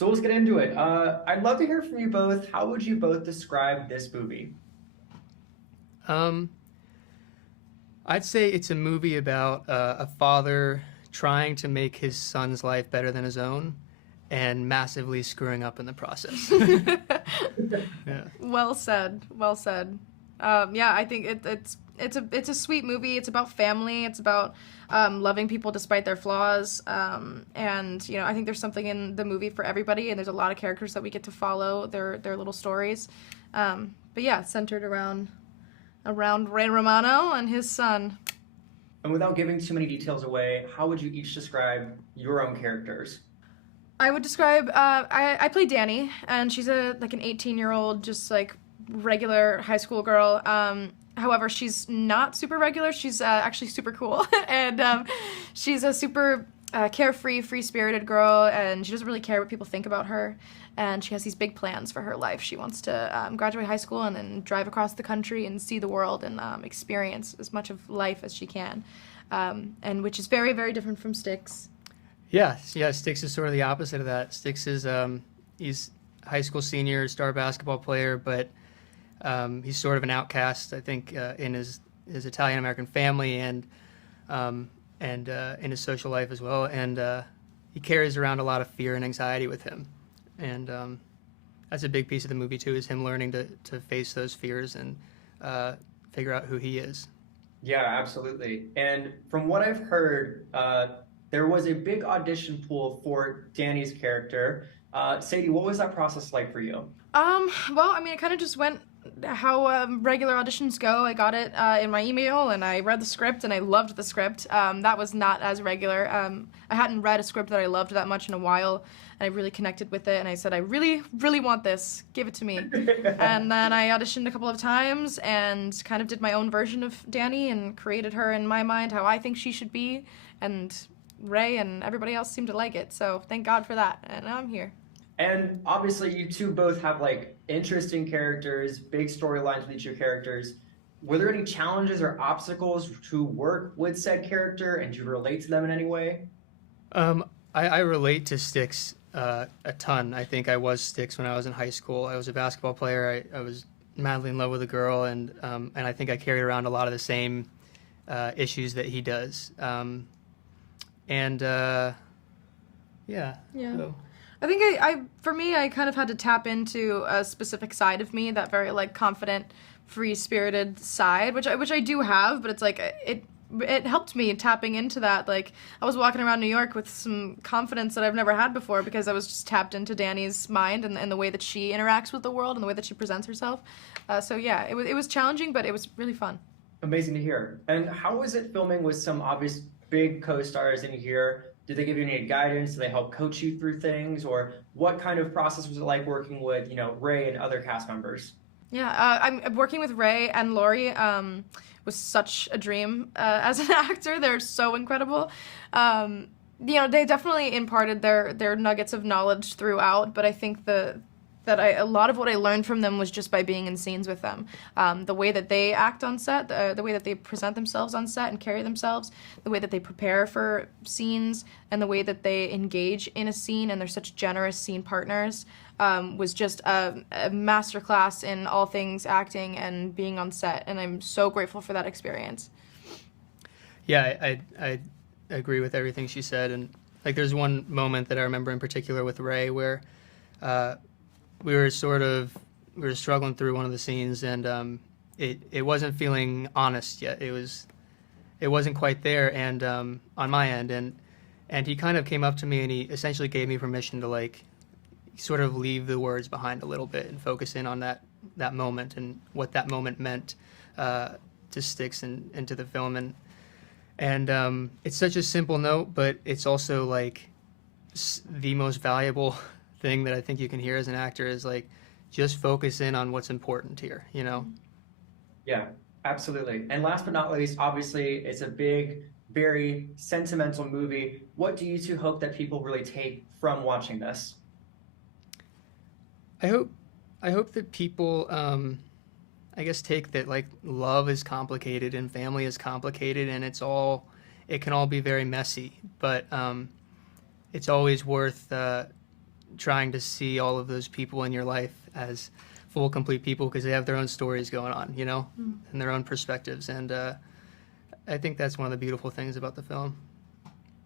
So let's get into it. I'd love to hear from you both. How would you both describe this movie? Um, I'd say it's a movie about a father trying to make his son's life better than his own and massively screwing up in the process. Yeah. Well said. Well said. Yeah, I think it's a sweet movie. It's about family. It's about loving people despite their flaws. And I think there's something in the movie for everybody. And there's a lot of characters that we get to follow their little stories. But yeah, centered around Ray Romano and his son. And without giving too many details away, how would you each describe your own characters? I would describe. I play Danny, and she's an 18-year-old, just like regular high school girl. However, she's not super regular. She's actually super cool, and she's a super carefree, free-spirited girl, and she doesn't really care what people think about her. And she has these big plans for her life. She wants to graduate high school and then drive across the country and see the world and experience as much of life as she can, and which is very, very different from Styx. Yeah, yeah. Styx is sort of the opposite of that. Styx is he's a high school senior, star basketball player, but he's sort of an outcast, I think, in his Italian American family and in his social life as well. And he carries around a lot of fear and anxiety with him, and that's a big piece of the movie too. Is him learning to face those fears and figure out who he is. Yeah, absolutely. And from what I've heard, there was a big audition pool for Danny's character. Sadie, what was that process like for you? Well, I mean, it kind of just went how regular auditions go. I got it in my email, and I read the script, and I loved the script. That was not as regular. I hadn't read a script that I loved that much in a while, and I really connected with it, and I said, I really, really want this. Give it to me. And then I auditioned a couple of times and kind of did my own version of Danny and created her in my mind how I think she should be, and Ray and everybody else seemed to like it, so thank God for that, and now I'm here. And obviously, you two both have like interesting characters, big storylines with each of your characters. Were there any challenges or obstacles to work with said character, and do you relate to them in any way? I relate to Styx a ton. I think I was Styx when I was in high school. I was a basketball player. I was madly in love with a girl, and I think I carried around a lot of the same issues that he does. And yeah. Yeah. So. I think for me, I kind of had to tap into a specific side of me, that very like confident, free-spirited side, which I do have, but it's like it helped me tapping into that. Like I was walking around New York with some confidence that I've never had before because I was just tapped into Danny's mind and the way that she interacts with the world and the way that she presents herself. So yeah, it was challenging, but it was really fun. Amazing to hear. And how was it filming with some obvious big co-stars in here? Did they give you any guidance? Did they help coach you through things? Or what kind of process was it like working with, Ray and other cast members? Yeah, I'm working with Ray and Laurie. Was such a dream as an actor. They're so incredible. They definitely imparted their nuggets of knowledge throughout, but I think a lot of what I learned from them was just by being in scenes with them. The way that they act on set, the way that they present themselves on set and carry themselves, the way that they prepare for scenes, and the way that they engage in a scene, and they're such generous scene partners, was just a masterclass in all things acting and being on set, and I'm so grateful for that experience. Yeah, I agree with everything she said, and like there's one moment that I remember in particular with Ray where we were struggling through one of the scenes, and it wasn't feeling honest yet. It wasn't quite there, and on my end, and he kind of came up to me and he essentially gave me permission to like sort of leave the words behind a little bit and focus in on that moment and what that moment meant to Styx and to the film, and it's such a simple note, but it's also like the most valuable thing that I think you can hear as an actor is like just focus in on what's important here, Yeah, absolutely. And last but not least, obviously, it's a big, very sentimental movie. What do you two hope that people really take from watching this? I hope that people I guess take that like love is complicated and family is complicated, and it can all be very messy, but it's always worth trying to see all of those people in your life as full, complete people because they have their own stories going on, and their own perspectives. And I think that's one of the beautiful things about the film.